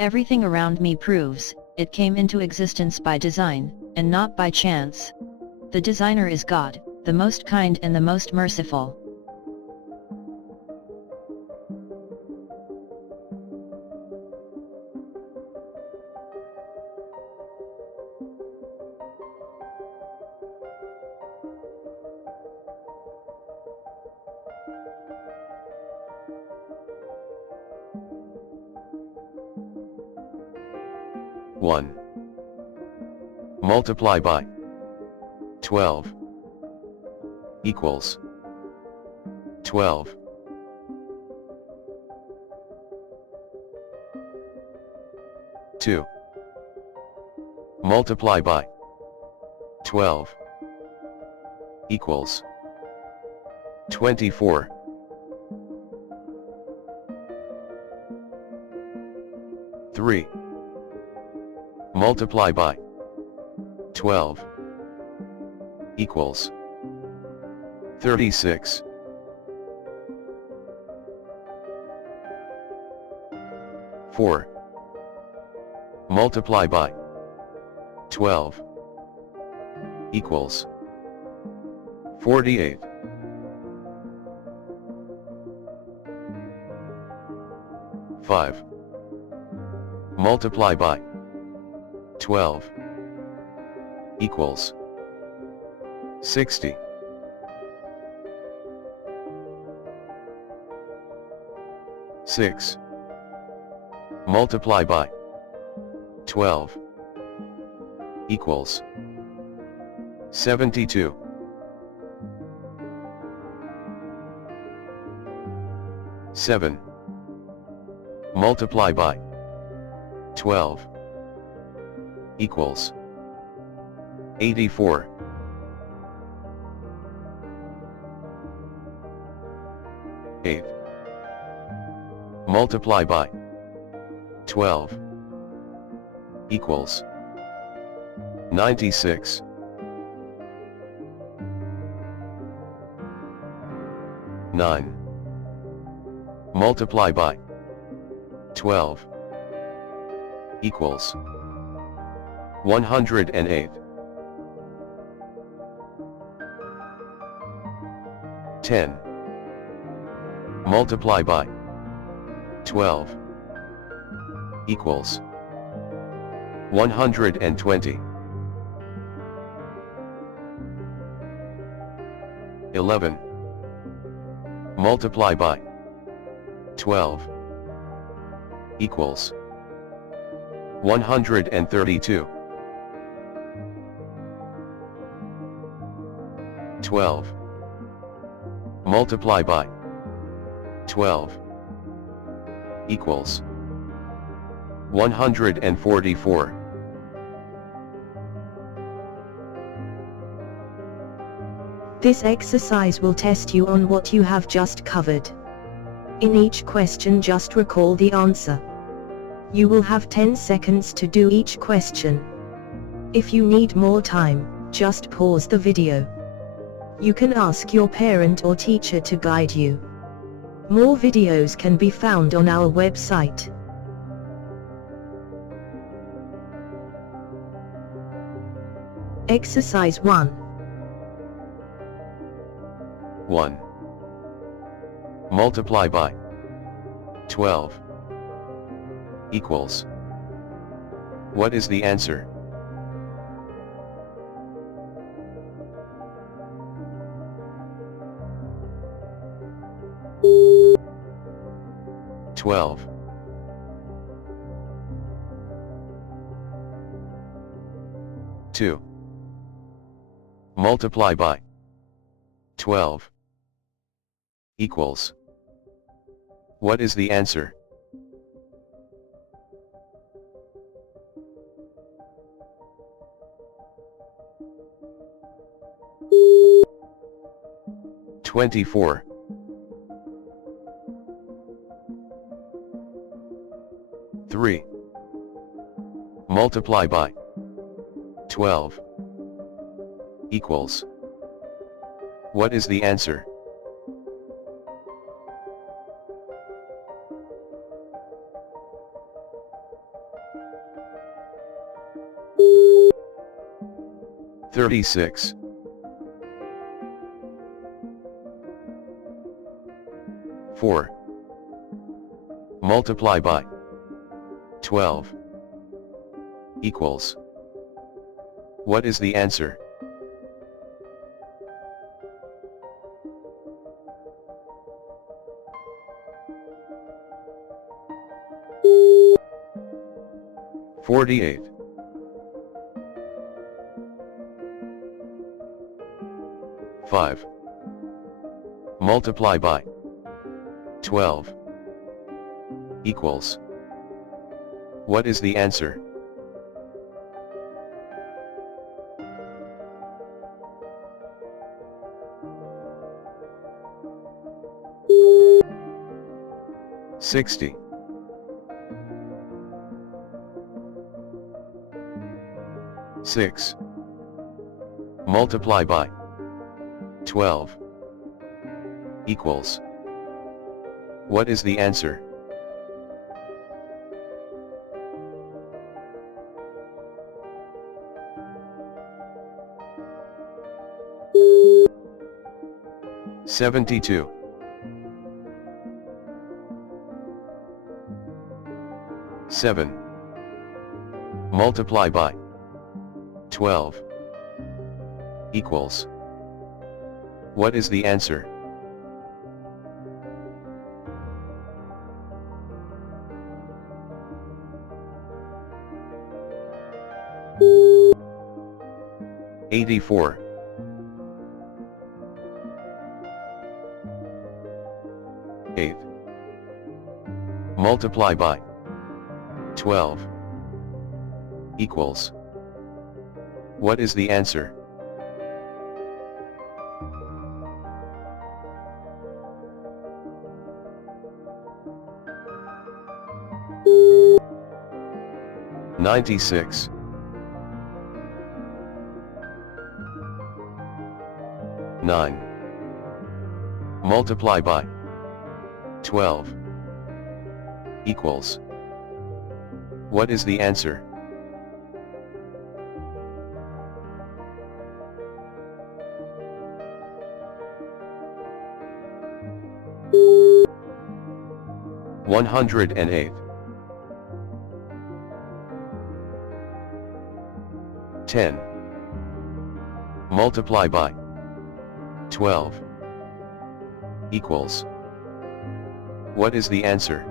Everything around me proves, it came into existence by design, and not by chance. The designer is God, the most kind and the most merciful. One. Multiply by 12 equals 12. 2. Multiply by 12 equals 24. 3. Multiply by 12 equals 36. 4. Multiply by 12 equals 48. 5. Multiply by 12 equals 60. 6. Multiply by 12 equals 72. 7. Multiply by 12 equals 84. 8. Multiply by 12 equals 96. 9. Multiply by 12 equals 108. 10. Multiply by 12 equals 120. 11. Multiply by 12 equals 132. 12. Multiply by 12 equals 144. This exercise will test you on what you have just covered. In each question, just recall the answer. You will have 10 seconds to do each question. If you need more time, just pause the video. You can ask your parent or teacher to guide you. More videos can be found on our website. Exercise 1. 1. Multiply by 12 equals. What is the answer? Twelve. 2. Multiply by 12 equals. What is the answer? (24). 3. Multiply by 12 equals. What is the answer? 36. 4. Multiply by 12 equals. What is the answer? $48. 5. Multiply by 12 equals. What is the answer? $60. 6. Multiply by 12 equals. What is the answer? $72. 7. Multiply by 12 equals. What is the answer? $84. 8. Multiply by 12 equals. What is the answer? $96. 9. Multiply by 12 equals. What is the answer? $108. 10. Multiply by 12 equals. What is the answer?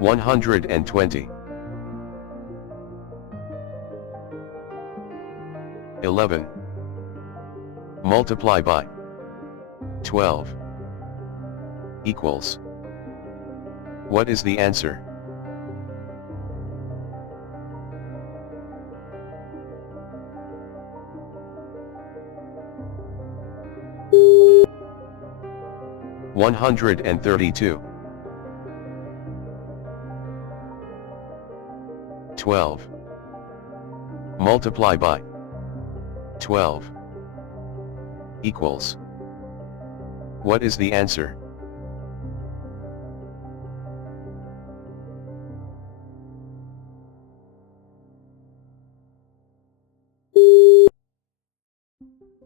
$120. 11. Multiply by 12 equals. What is the answer? $132. 12. Multiply by 12 equals. What is the answer?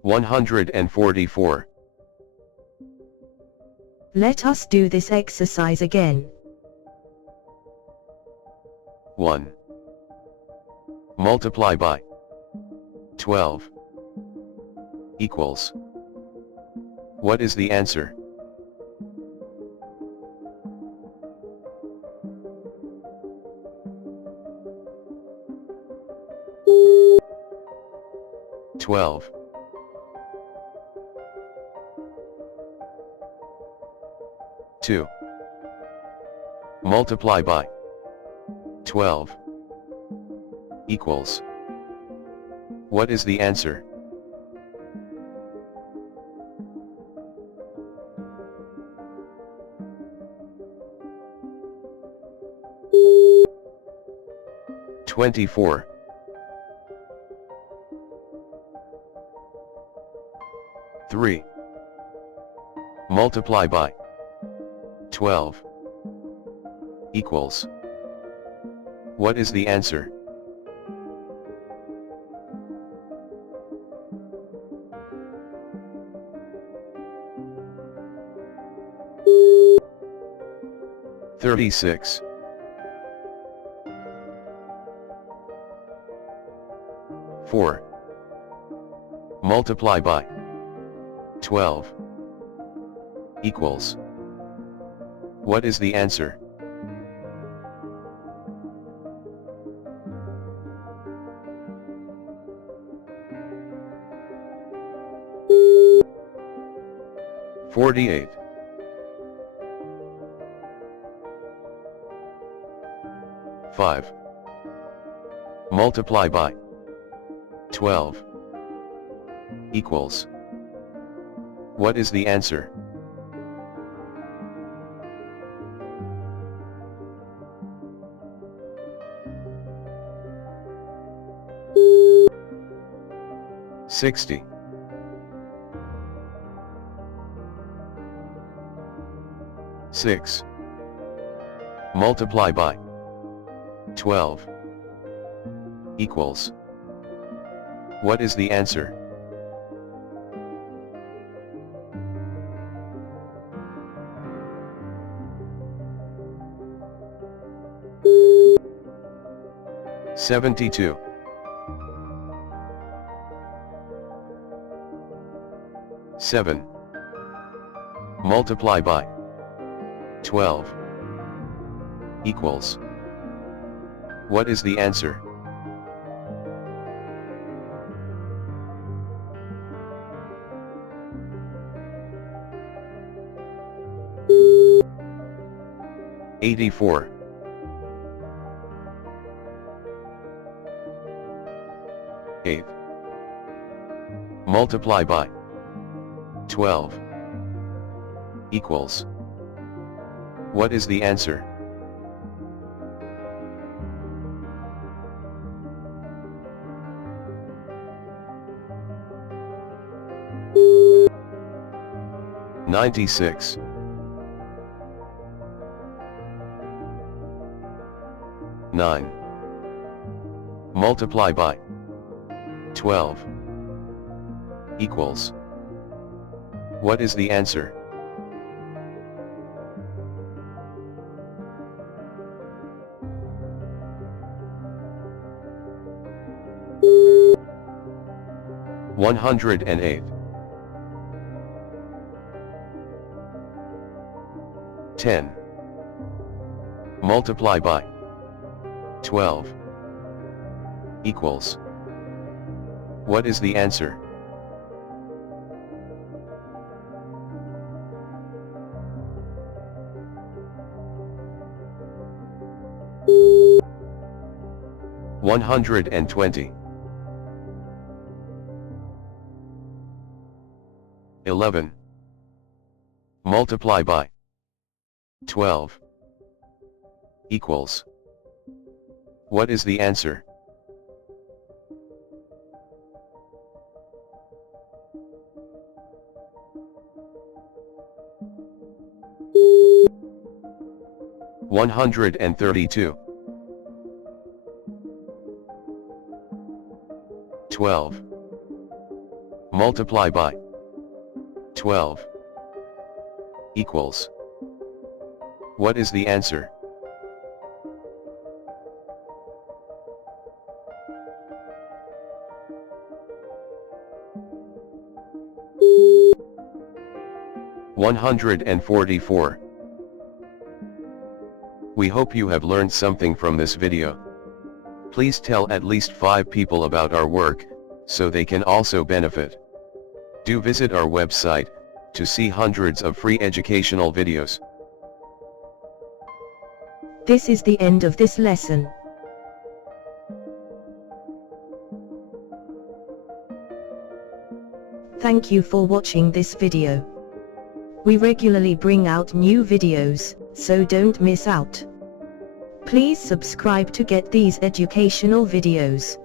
$144. Let us do this exercise again. 1. Multiply by 12 equals. What is the answer? $12. 2. Multiply by 12 equals. What is the answer? $24. 3. Multiply by 12 equals. What is the answer? $36. $4. Multiply by 12 equals. What is the answer? $48. $5. Multiply by 12 equals. What is the answer? $60. $6. Multiply by 12 equals. What is the answer? $72. $7. Multiply by 12 equals. What is the answer? $84. $8. Multiply by 12 equals. What is the answer? $96. $9. Multiply by 12 equals. What is the answer? $108. $10. Multiply by 12 equals. What is the answer? $120. $11. Multiply by 12 equals. What is the answer? $132. 12. Multiply by 12 equals. What is the answer? $144. We hope you have learned something from this video. Please tell at least 5 people about our work, so they can also benefit. Do visit our website, to see hundreds of free educational videos. This is the end of this lesson. Thank you for watching this video. We regularly bring out new videos, so don't miss out. Please subscribe to get these educational videos.